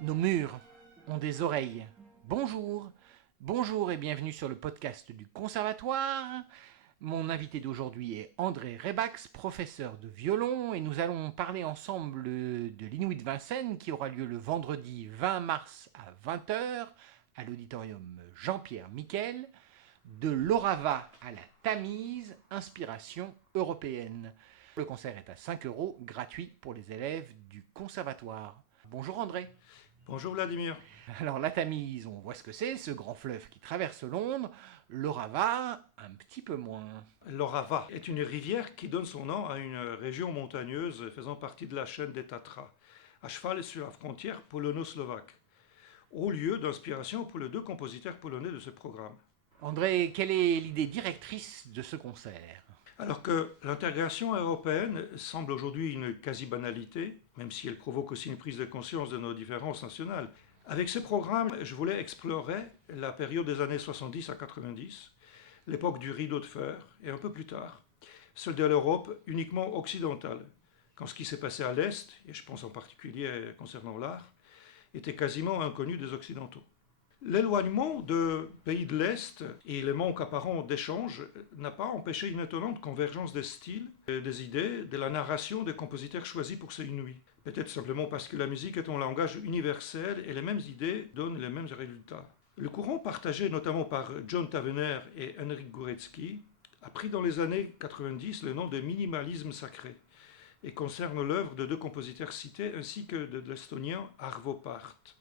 Nos murs ont des oreilles. Bonjour, bonjour et bienvenue sur le podcast du Conservatoire. Mon invité d'aujourd'hui est André Rebax, professeur de violon, et nous allons parler ensemble de l'Inouï de Vincennes qui aura lieu le vendredi 20 mars à 20 h à l'auditorium Jean-Pierre Miquel, de l'Orava à la Tamise, inspiration européenne. Le concert est à 5 €, gratuit pour les élèves du Conservatoire. Bonjour André. Bonjour Vladimir. Alors la Tamise, on voit ce que c'est, ce grand fleuve qui traverse Londres. L'Orava, un petit peu moins. L'Orava est une rivière qui donne son nom à une région montagneuse faisant partie de la chaîne des Tatras, à cheval sur la frontière polono-slovaque, haut lieu d'inspiration pour les deux compositeurs polonais de ce programme. André, quelle est l'idée directrice de ce concert? Alors que l'intégration européenne semble aujourd'hui une quasi-banalité, même si elle provoque aussi une prise de conscience de nos différences nationales, avec ce programme, je voulais explorer la période des années 70 à 90, l'époque du rideau de fer, et un peu plus tard, celle de l'Europe uniquement occidentale, quand ce qui s'est passé à l'Est, et je pense en particulier concernant l'art, était quasiment inconnu des Occidentaux. L'éloignement de pays de l'Est et les manques apparents d'échanges n'a pas empêché une étonnante convergence des styles, des idées, de la narration des compositeurs choisis pour ces nuits. Peut-être simplement parce que la musique est un langage universel et les mêmes idées donnent les mêmes résultats. Le courant partagé notamment par John Tavener et Henryk Górecki a pris dans les années 90 le nom de minimalisme sacré et concerne l'œuvre de deux compositeurs cités ainsi que de l'estonien Arvo Pärt.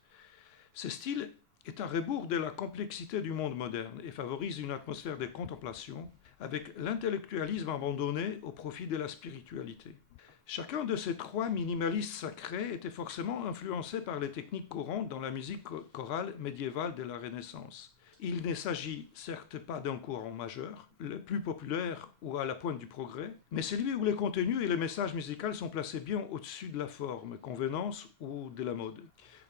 Ce style est à rebours de la complexité du monde moderne et favorise une atmosphère de contemplation avec l'intellectualisme abandonné au profit de la spiritualité. Chacun de ces trois minimalistes sacrés était forcément influencé par les techniques courantes dans la musique chorale médiévale de la Renaissance. Il ne s'agit certes pas d'un courant majeur, le plus populaire ou à la pointe du progrès, mais celui où les contenus et les messages musicaux sont placés bien au-dessus de la forme, convenance ou de la mode.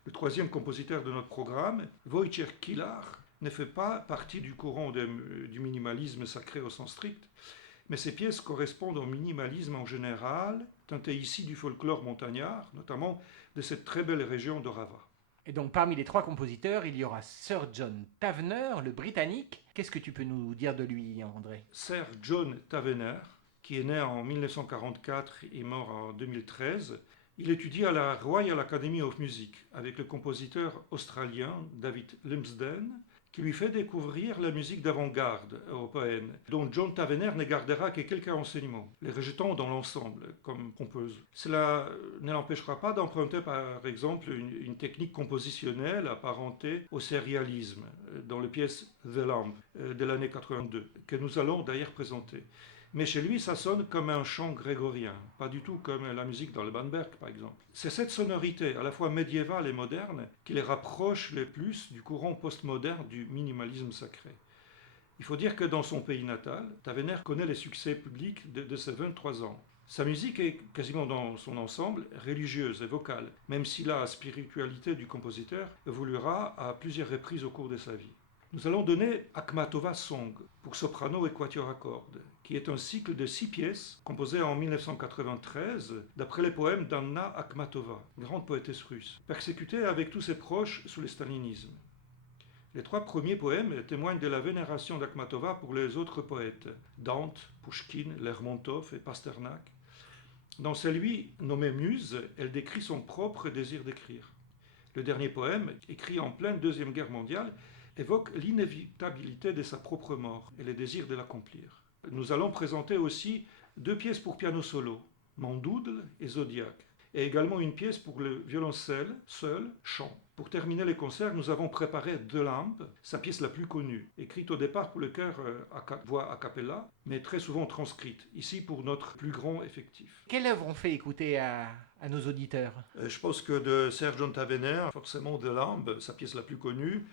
Le troisième compositeur de notre programme, Wojciech Kilar, ne fait pas partie du courant du minimalisme sacré au sens strict, mais ses pièces correspondent au minimalisme en général, teinté ici du folklore montagnard, notamment de cette très belle région d'Orava. Et donc parmi les trois compositeurs, il y aura Sir John Tavener, le Britannique. Qu'est-ce que tu peux nous dire de lui, André? Sir John Tavener, qui est né en 1944 et mort en 2013, il étudie à la Royal Academy of Music avec le compositeur australien David Lumsden, qui lui fait découvrir la musique d'avant-garde européenne, dont John Tavener ne gardera que quelques enseignements, les rejetant dans l'ensemble comme composeuse. Cela ne l'empêchera pas d'emprunter par exemple une technique compositionnelle apparentée au sérialisme dans les pièces The Lamb de l'année 82, que nous allons d'ailleurs présenter. Mais chez lui, ça sonne comme un chant grégorien, pas du tout comme la musique dans le Bamberg, par exemple. C'est cette sonorité, à la fois médiévale et moderne, qui les rapproche le plus du courant postmoderne du minimalisme sacré. Il faut dire que dans son pays natal, Tavener connaît les succès publics de ses 23 ans. Sa musique est quasiment dans son ensemble religieuse et vocale, même si la spiritualité du compositeur évoluera à plusieurs reprises au cours de sa vie. Nous allons donner Akhmatova Song pour soprano et quatuor à cordes, qui est un cycle de 6 pièces composées en 1993 d'après les poèmes d'Anna Akhmatova, grande poétesse russe, persécutée avec tous ses proches sous le stalinisme. Les trois premiers poèmes témoignent de la vénération d'Akhmatova pour les autres poètes, Dante, Pouchkine, Lermontov et Pasternak. Dans celui nommé Muse, elle décrit son propre désir d'écrire. Le dernier poème, écrit en pleine Deuxième Guerre mondiale, évoque l'inévitabilité de sa propre mort et le désir de l'accomplir. Nous allons présenter aussi deux pièces pour piano solo, Mandoudle et Zodiac, et également une pièce pour le violoncelle, seul, chant. Pour terminer les concerts, nous avons préparé The Lamp, sa pièce la plus connue, écrite au départ pour le chœur voix a cappella, mais très souvent transcrite, ici pour notre plus grand effectif. Quelle œuvre on fait écouter à nos auditeurs? Je pense que de Serge John Tavener, forcément The Lamb, sa pièce la plus connue,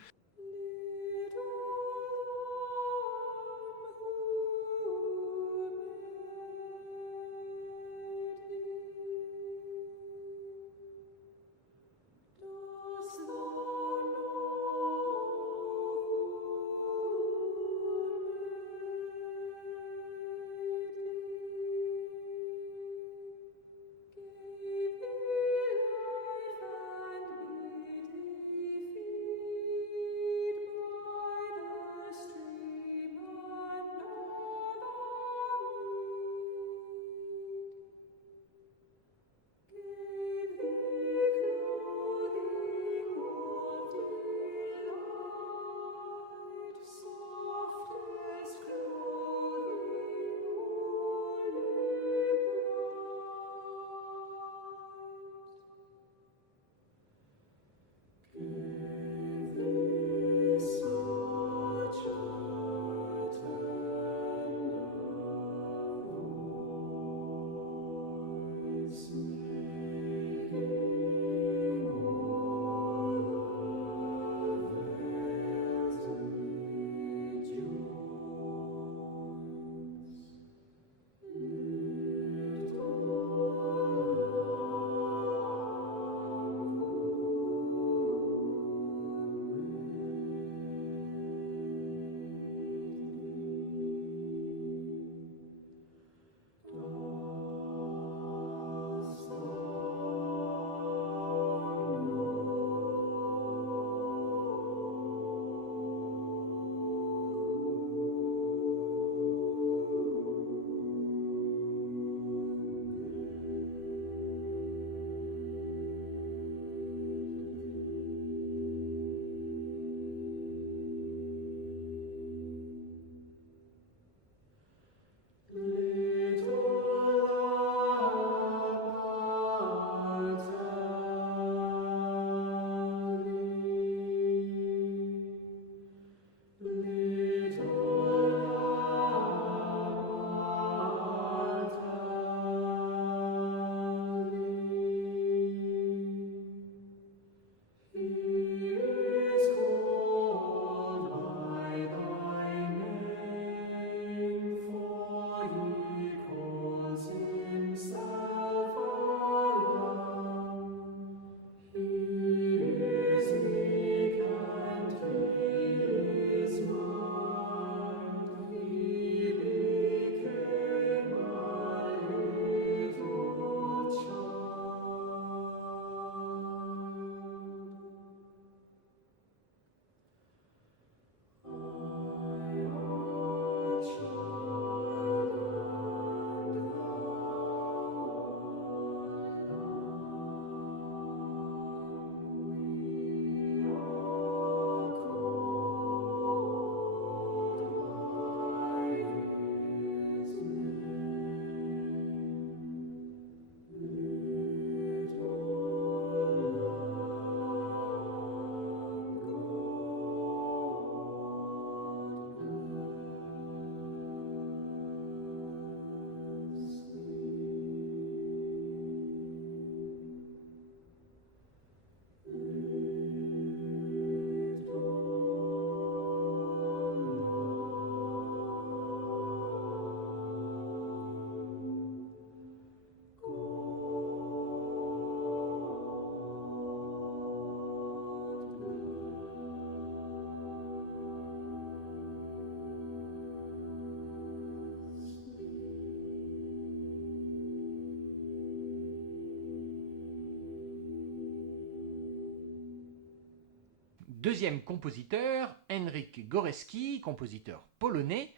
deuxième compositeur, Henryk Górecki, compositeur polonais,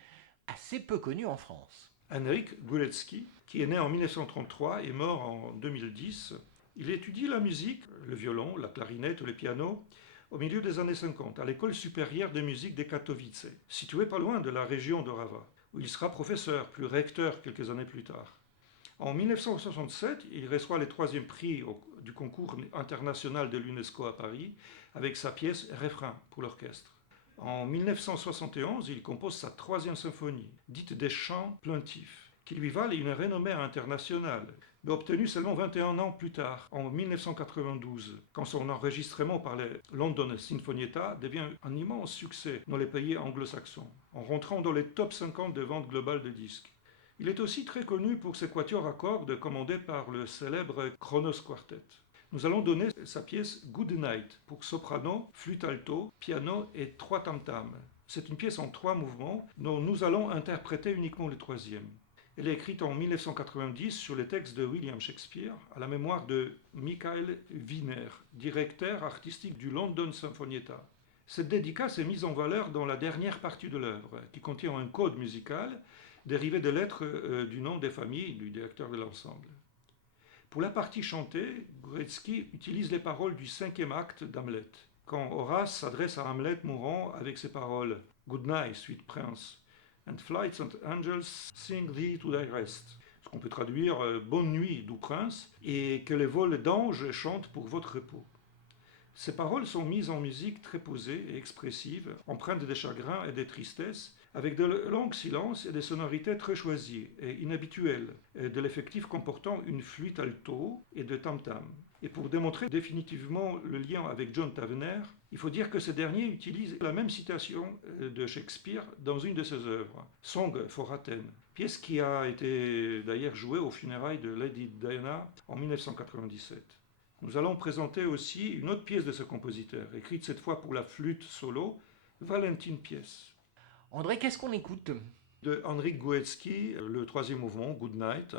assez peu connu en France. Henryk Górecki, qui est né en 1933 et mort en 2010, il étudie la musique, le violon, la clarinette ou le piano, au milieu des années 50, à l'école supérieure de musique de Katowice, située pas loin de la région d'Orawa, où il sera professeur, puis recteur quelques années plus tard. En 1967, il reçoit le troisième prix du concours international de l'UNESCO à Paris avec sa pièce Refrain pour l'orchestre. En 1971, il compose sa troisième symphonie, dite des chants plaintifs, qui lui valent une renommée internationale, mais obtenue seulement 21 ans plus tard, en 1992, quand son enregistrement par le London Sinfonietta devient un immense succès dans les pays anglo-saxons, en rentrant dans les top 50 de ventes globales de disques. Il est aussi très connu pour ses quatuors à cordes commandés par le célèbre Kronos Quartet. Nous allons donner sa pièce Good Night pour soprano, flûte alto, piano et 3 tam-tams. C'est une pièce en 3 mouvements dont nous allons interpréter uniquement le troisième. Elle est écrite en 1990 sur les textes de William Shakespeare à la mémoire de Michael Wiener, directeur artistique du London Sinfonietta. Cette dédicace est mise en valeur dans la dernière partie de l'œuvre, qui contient un code musical dérivé des lettres du nom des familles du directeur de l'ensemble. Pour la partie chantée, Górecki utilise les paroles du 5e acte d'Hamlet, quand Horace s'adresse à Hamlet mourant avec ces paroles « Good night, sweet prince, and flights and angels sing thee to thy rest », ce qu'on peut traduire « Bonne nuit, doux prince », et que les vols d'anges chantent pour votre repos. Ces paroles sont mises en musique très posée et expressive, empreintes de chagrin et de tristesse, avec de longs silences et des sonorités très choisies et inhabituelles, et de l'effectif comportant une flûte alto et de tam-tam. Et pour démontrer définitivement le lien avec John Tavener, il faut dire que ce dernier utilise la même citation de Shakespeare dans une de ses œuvres, Song for Athens, pièce qui a été d'ailleurs jouée aux funérailles de Lady Diana en 1997. Nous allons présenter aussi une autre pièce de ce compositeur, écrite cette fois pour la flûte solo, Valentine Pièce. André, qu'est-ce qu'on écoute? De Henryk Górecki, le troisième mouvement, Good Night.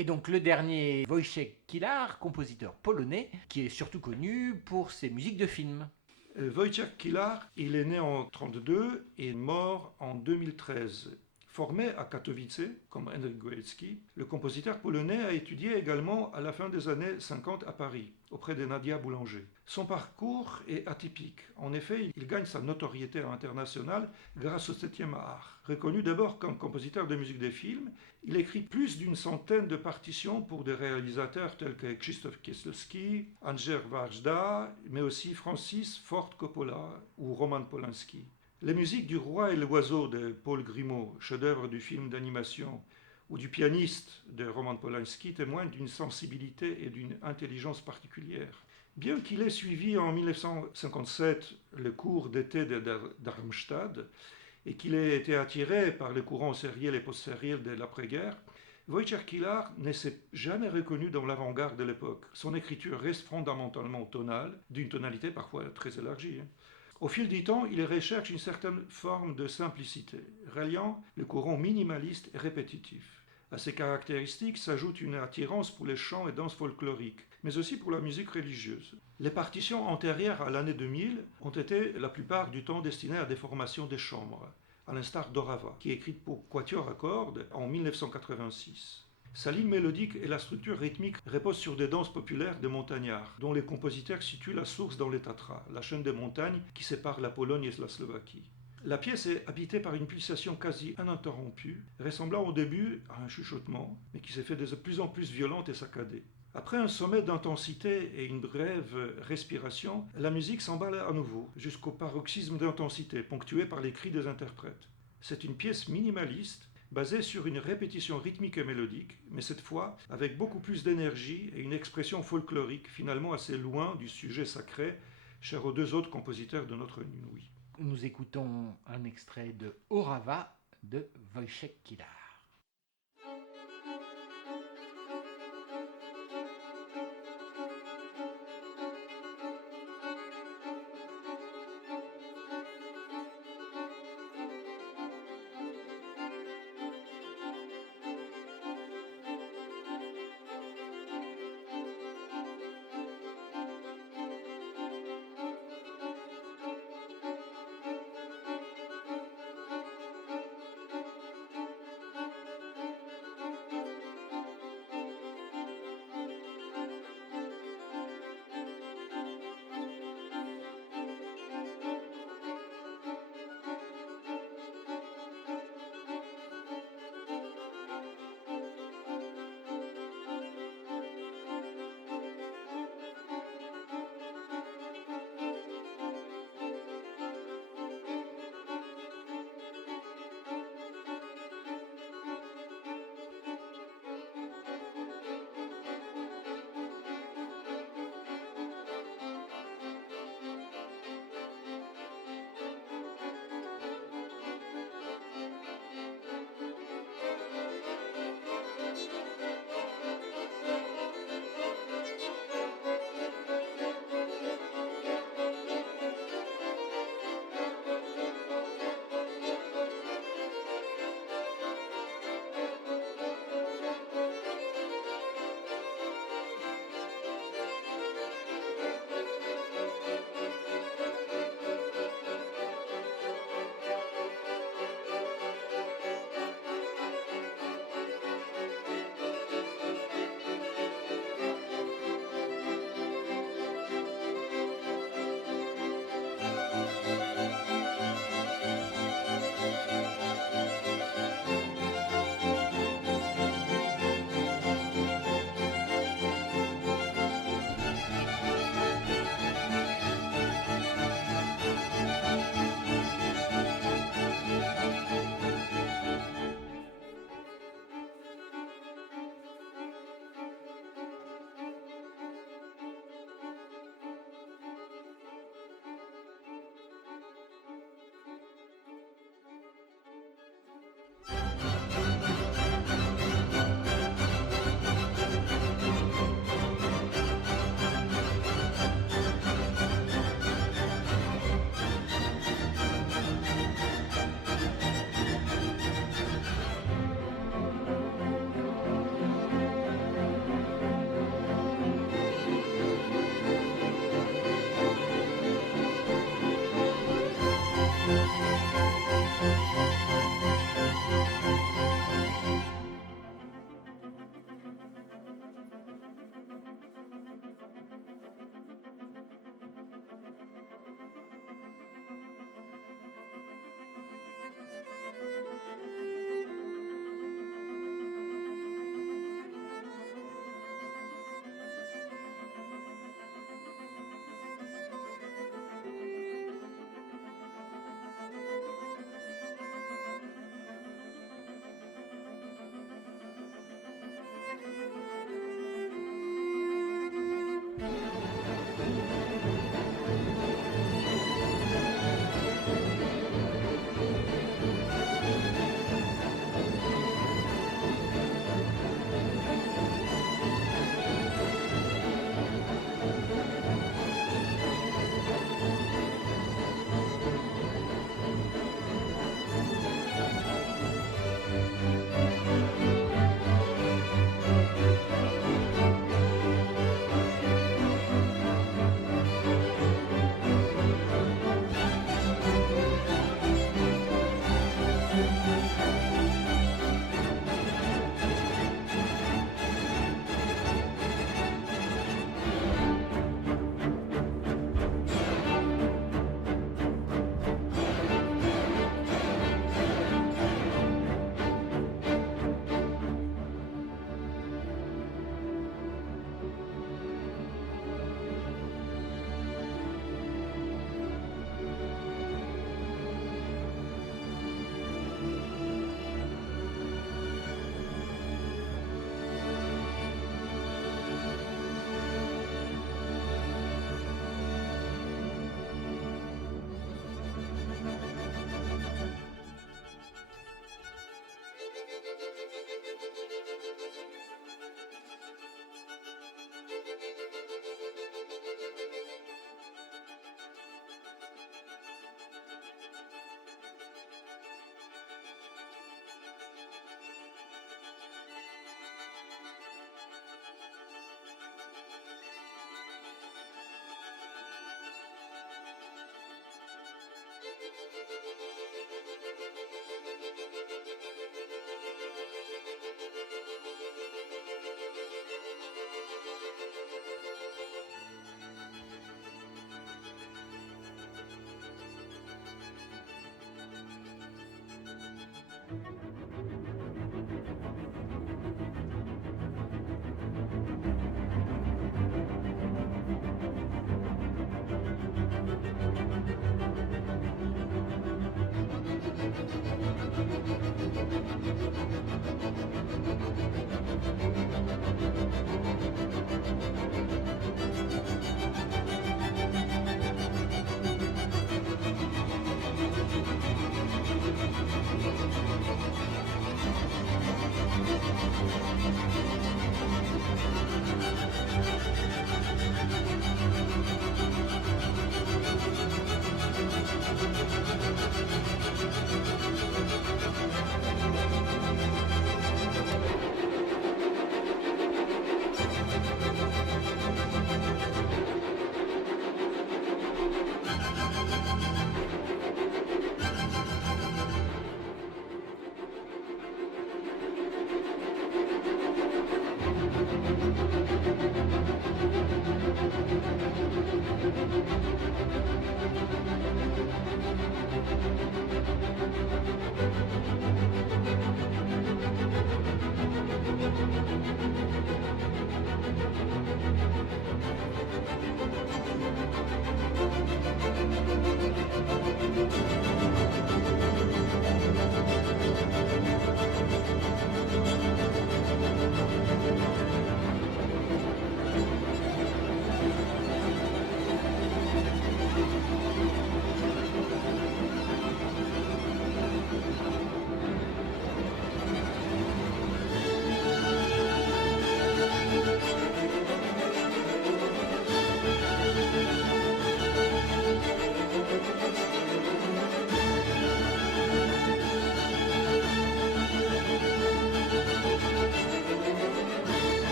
Et donc le dernier, Wojciech Kilar, compositeur polonais, qui est surtout connu pour ses musiques de films. Wojciech Kilar, il est né en 1932 et mort en 2013. Formé à Katowice, comme Henryk Gorecki, le compositeur polonais a étudié également à la fin des années 50 à Paris, auprès de Nadia Boulanger. Son parcours est atypique. En effet, il gagne sa notoriété internationale grâce au 7e art. Reconnu d'abord comme compositeur de musique de films, il écrit plus d'une centaine de partitions pour des réalisateurs tels que Krzysztof Kieslowski, Andrzej Wajda, mais aussi Francis Ford Coppola ou Roman Polanski. Les musiques du Roi et l'Oiseau de Paul Grimaud, chef-d'œuvre du film d'animation, ou du pianiste de Roman Polanski témoignent d'une sensibilité et d'une intelligence particulière. Bien qu'il ait suivi en 1957 le cours d'été de Darmstadt et qu'il ait été attiré par les courants sériels et post-sériels de l'après-guerre, Wojciech Kilar ne s'est jamais reconnu dans l'avant-garde de l'époque. Son écriture reste fondamentalement tonale, d'une tonalité parfois très élargie. Au fil du temps, il recherche une certaine forme de simplicité, ralliant le courant minimaliste et répétitif. À ces caractéristiques s'ajoute une attirance pour les chants et danses folkloriques, mais aussi pour la musique religieuse. Les partitions antérieures à l'année 2000 ont été la plupart du temps destinées à des formations de chambre, à l'instar d'Orava, qui est écrite pour quatuor à cordes en 1986. Sa ligne mélodique et la structure rythmique reposent sur des danses populaires de montagnards, dont les compositeurs situent la source dans les Tatras, la chaîne de montagnes qui sépare la Pologne et la Slovaquie. La pièce est habitée par une pulsation quasi ininterrompue, ressemblant au début à un chuchotement, mais qui s'est fait de plus en plus violente et saccadée. Après un sommet d'intensité et une brève respiration, la musique s'emballe à nouveau, jusqu'au paroxysme d'intensité, ponctué par les cris des interprètes. C'est une pièce minimaliste, basée sur une répétition rythmique et mélodique, mais cette fois avec beaucoup plus d'énergie et une expression folklorique finalement assez loin du sujet sacré, cher aux deux autres compositeurs de notre Nuit. Nous écoutons un extrait de Orava de Wojciech Kilar.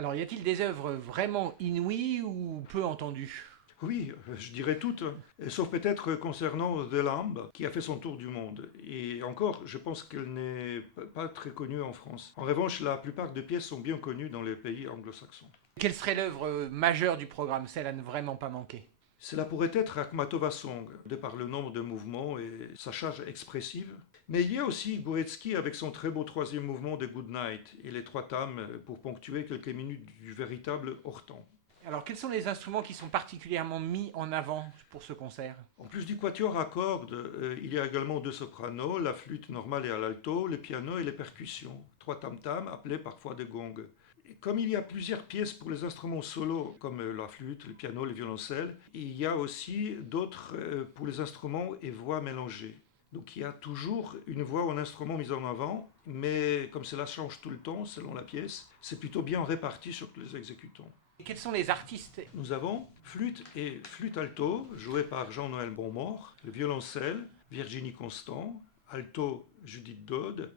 Alors, y a-t-il des œuvres vraiment inouïes ou peu entendues? Oui, je dirais toutes, sauf peut-être concernant The Lamb, qui a fait son tour du monde. Et encore, je pense qu'elle n'est pas très connue en France. En revanche, la plupart des pièces sont bien connues dans les pays anglo-saxons. Quelle serait l'œuvre majeure du programme, celle à ne vraiment pas manquer? Cela pourrait être Akhmatova Song, de par le nombre de mouvements et sa charge expressive. Mais il y a aussi Gorecki avec son très beau troisième mouvement de Good Night et les trois tames pour ponctuer quelques minutes du véritable hors-temps. Alors, quels sont les instruments qui sont particulièrement mis en avant pour ce concert? En plus du quatuor à cordes, il y a également deux sopranos, la flûte normale et à l'alto, le piano et les percussions. Trois tam-tams, appelés parfois des gongs. Et comme il y a plusieurs pièces pour les instruments solos, comme la flûte, le piano, le violoncelle, il y a aussi d'autres pour les instruments et voix mélangées. Donc il y a toujours une voix ou un instrument mis en avant, mais comme cela change tout le temps selon la pièce, c'est plutôt bien réparti sur tous les exécutants. Et quels sont les artistes? Nous avons flûte et flûte alto, jouée par Jean-Noël Bonmort, le violoncelle, Virginie Constant, alto, Judith Dode,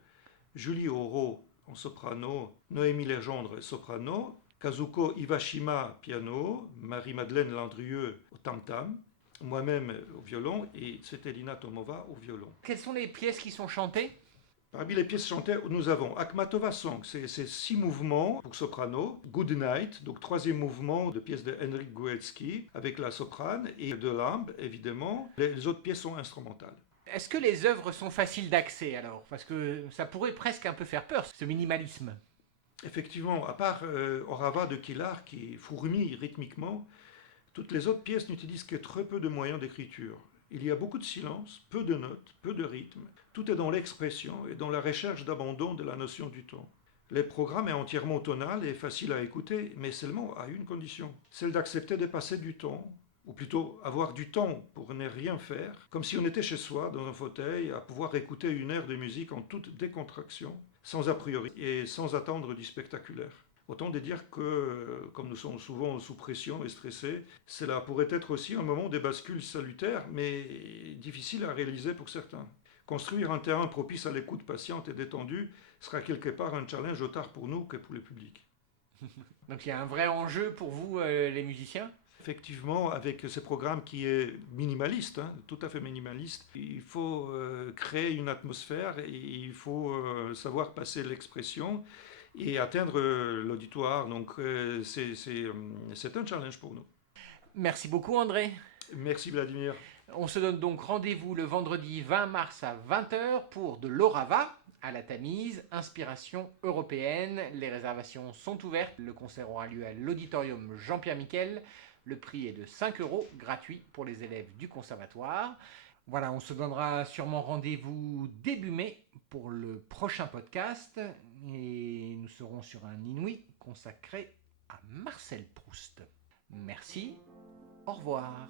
Julie Auro en soprano, Noémie Legendre soprano, Kazuko Iwashima piano, Marie-Madeleine Landrieux au tam-tam, moi-même au violon et Svetelina Tomova au violon. Quelles sont les pièces qui sont chantées? Parmi les pièces chantées, nous avons Akhmatova Song, c'est 6 mouvements pour soprano, Good Night, donc troisième mouvement de pièce de Henryk Gorecki avec la soprane, et The Lamb, évidemment. Les autres pièces sont instrumentales. Est-ce que les œuvres sont faciles d'accès alors? Parce que ça pourrait presque un peu faire peur, ce minimalisme. Effectivement, à part Orava de Killar qui fourmille rythmiquement, toutes les autres pièces n'utilisent que très peu de moyens d'écriture. Il y a beaucoup de silence, peu de notes, peu de rythme. Tout est dans l'expression et dans la recherche d'abandon de la notion du temps. Le programme est entièrement tonal et facile à écouter, mais seulement à une condition, celle d'accepter de passer du temps, ou plutôt avoir du temps pour ne rien faire, comme si on était chez soi, dans un fauteuil, à pouvoir écouter une aire de musique en toute décontraction, sans a priori et sans attendre du spectaculaire. Autant de dire que, comme nous sommes souvent sous pression et stressés, cela pourrait être aussi un moment de bascule salutaire, mais difficile à réaliser pour certains. Construire un terrain propice à l'écoute patiente et détendue sera quelque part un challenge autant pour nous que pour le public. Donc il y a un vrai enjeu pour vous, les musiciens? Effectivement, avec ce programme qui est minimaliste, tout à fait minimaliste, il faut créer une atmosphère et il faut savoir passer l'expression et atteindre l'auditoire. Donc c'est un challenge pour nous. Merci beaucoup André. Merci Vladimir. On se donne donc rendez-vous le vendredi 20 mars à 20h pour de l'Orava à la Tamise, inspiration européenne. Les réservations sont ouvertes. Le concert aura lieu à l'auditorium Jean-Pierre Miquel. Le prix est de 5 €, gratuit pour les élèves du conservatoire. Voilà, on se donnera sûrement rendez-vous début mai pour le prochain podcast. Et nous serons sur un Inouï consacré à Marcel Proust. Merci, au revoir.